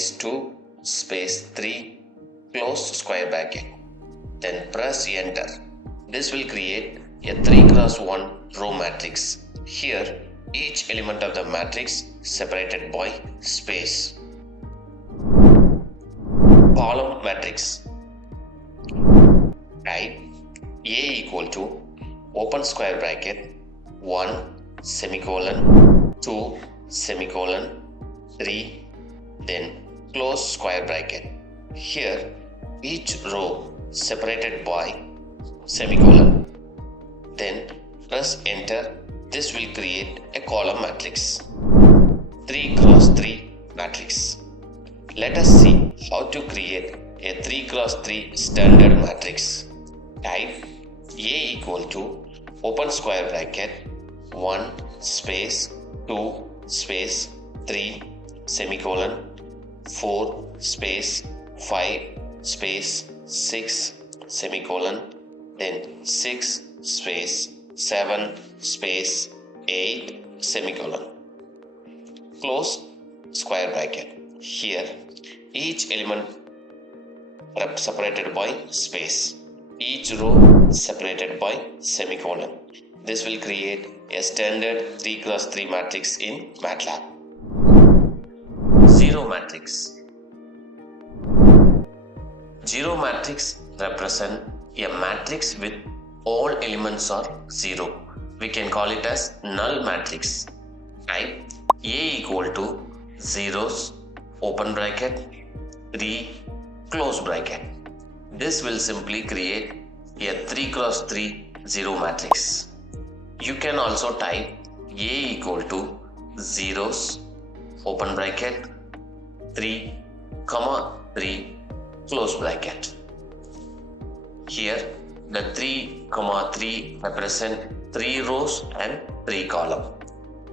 space 2 space 3 close square bracket. Then press enter. This will create a 3 cross 1 row matrix. Here each element of the matrix separated by space. Column matrix. Type A equal to open square bracket 1 semicolon 2 semicolon 3 then close square bracket. Here each row separated by semicolon. Then press enter. This will create a column matrix. 3 cross 3 matrix. Let us see how to create a 3 cross 3 standard matrix. Type A equal to open square bracket 1 space 2 space 3 semicolon 4 space 5 space 6 semicolon then 6 space 7 space 8 semicolon. Close square bracket. Here each element separated by space. Each row separated by semicolon. This will create a standard 3 cross 3 matrix in Matlab. Zero matrix. Zero matrix represent a matrix with all elements are 0. We can call it as null matrix. Type A equal to zeros open bracket 3 close bracket. This will simply create a 3 cross 3 zero matrix. You can also type A equal to zeros open bracket 3 comma 3 close bracket. Here the 3 comma 3 represent 3 rows and 3 columns.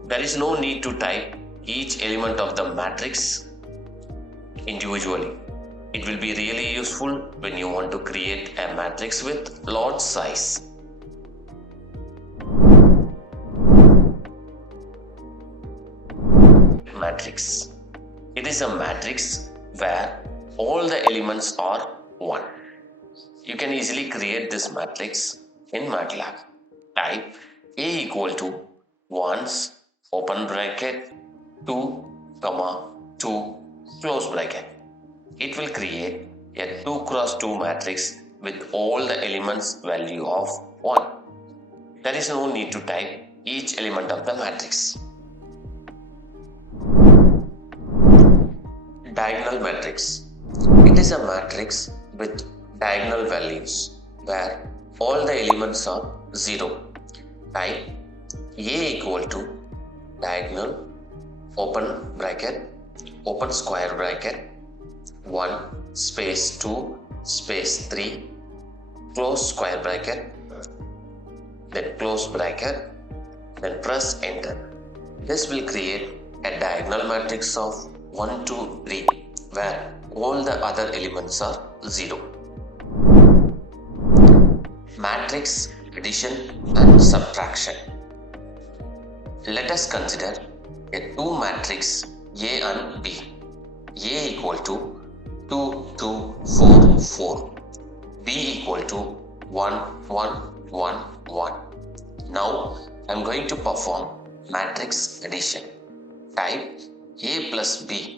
There is no need to type each element of the matrix individually. It will be really useful when you want to create a matrix with large size. Matrix. It is a matrix where all the elements are 1. You can easily create this matrix in Matlab. Type A equal to ones open bracket 2 comma 2 close bracket. It will create a 2 cross 2 matrix with all the elements value of 1. There is no need to type each element of the matrix. Diagonal matrix. It is a matrix with diagonal values where all the elements are 0. Type A equal to diagonal open bracket open square bracket 1 space 2 space 3 close square bracket then close bracket then press enter. This will create a diagonal matrix of 1 2 3 where all the other elements are 0. Matrix addition and subtraction. Let us consider a 2 matrix A and B. A equal to 2 2 4 4. B equal to 1 1 1 1. Now I am going to perform matrix addition. Type A plus B.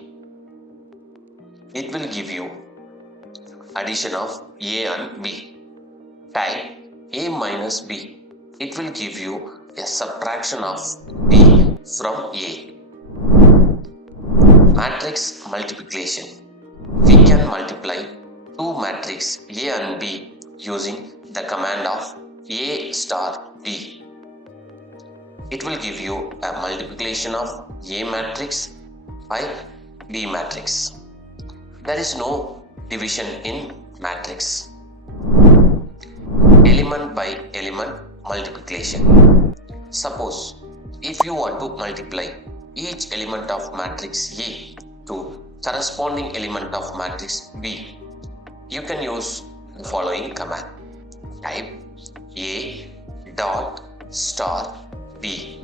It will give you addition of A and B. Type A minus B. It will give you a subtraction of B from A. Matrix multiplication. We can multiply 2 matrix A and B using the command of A star B. It will give you a multiplication of A matrix by B matrix. There is no division in matrix. Element by element multiplication. Suppose if you want to multiply each element of matrix A to corresponding element of matrix B, you can use the following command. Type A dot star B.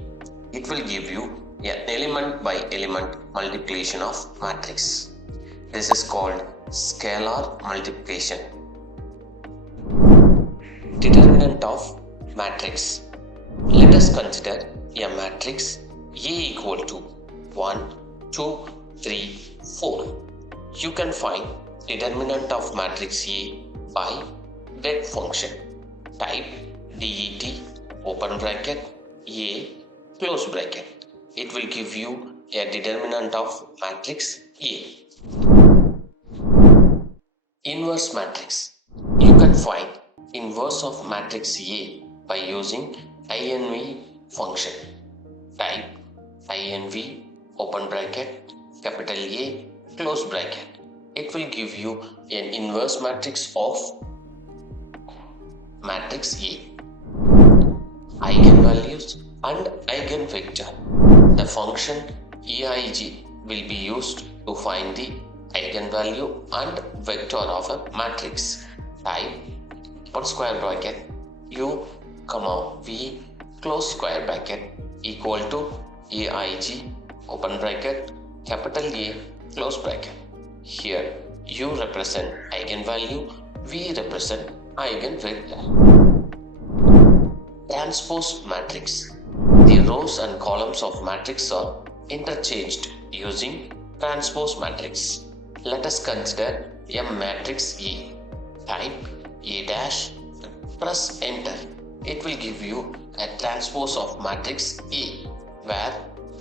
It will give you an element by element multiplication of matrix. This is called scalar multiplication. Determinant of matrix. Let us consider a matrix A equal to 1, 2, 3, 4. You can find determinant of matrix A by det function. Type det open bracket A close bracket. It will give you a determinant of matrix A. Inverse matrix. You can find inverse of matrix A by using inv function. Type inv open bracket capital A close bracket. It will give you an inverse matrix of matrix A. Eigenvalues and eigenvector. The function eig will be used to find the eigenvalue and vector of a matrix. Type open square bracket u comma v close square bracket equal to aig open bracket capital A close bracket. Here u represent eigenvalue, v represent eigenvector. Transpose matrix. The rows and columns of matrix are interchanged using transpose matrix. Let us consider a matrix A. Type A dash, press enter. It will give you a transpose of matrix A where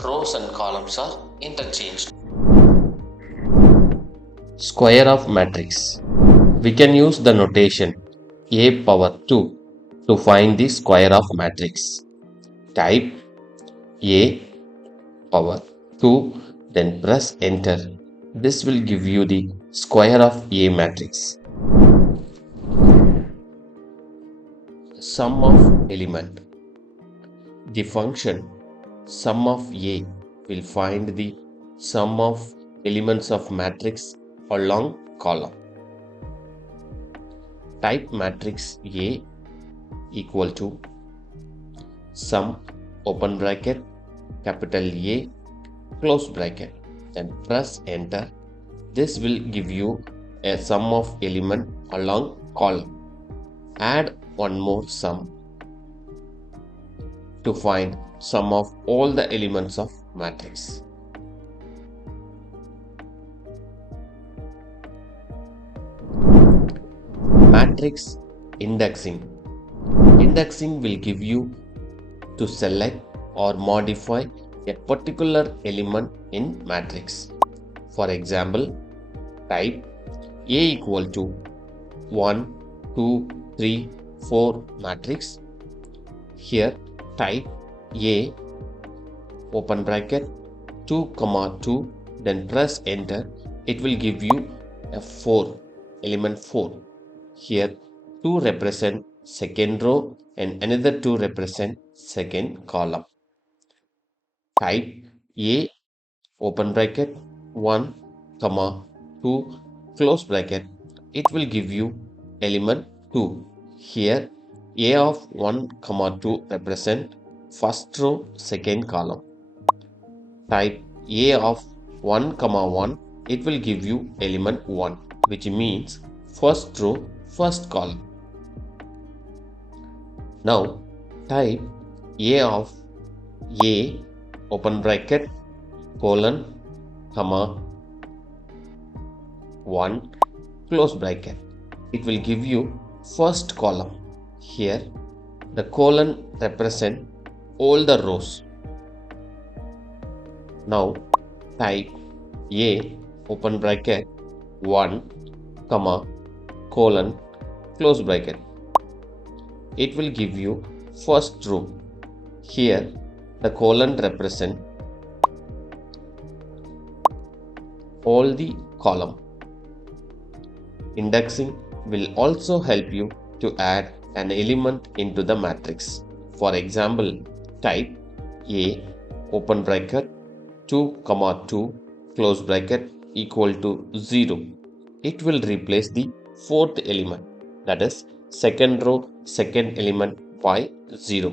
rows and columns are interchanged. Square of matrix. We can use the notation A power 2 to find the square of matrix. Type A power 2, then press enter. This will give you the square of A matrix. Sum of element. The function sum of A will find the sum of elements of matrix along column. Type matrix A equal to sum open bracket capital A close bracket, then press enter. This will give you a sum of element along column. Add one more sum to find sum of all the elements of matrix. Matrix indexing. Indexing will give you to select or modify a particular element in matrix. For example, type A equal to 1, 2, 3, 4 matrix. Here type A open bracket 2, 2, then press enter. It will give you a 4, element 4. Here 2 represent second row and another 2 represent second column. Type A open bracket 1, 2 close bracket. It will give you element 2. Here A of 1, 2 represent first row second column. Type A of 1, 1. It will give you element 1, which means first row first column. Now type A of A open bracket colon 1 close bracket. It will give you first column. Here the colon represent all the rows. Now type A open bracket 1 colon close bracket. It will give you first row. Here the colon represent all the column. Indexing will also help you to add an element into the matrix. For example, type A open bracket 2, 2 close bracket equal to 0. It will replace the fourth element, that is second row second element by 0.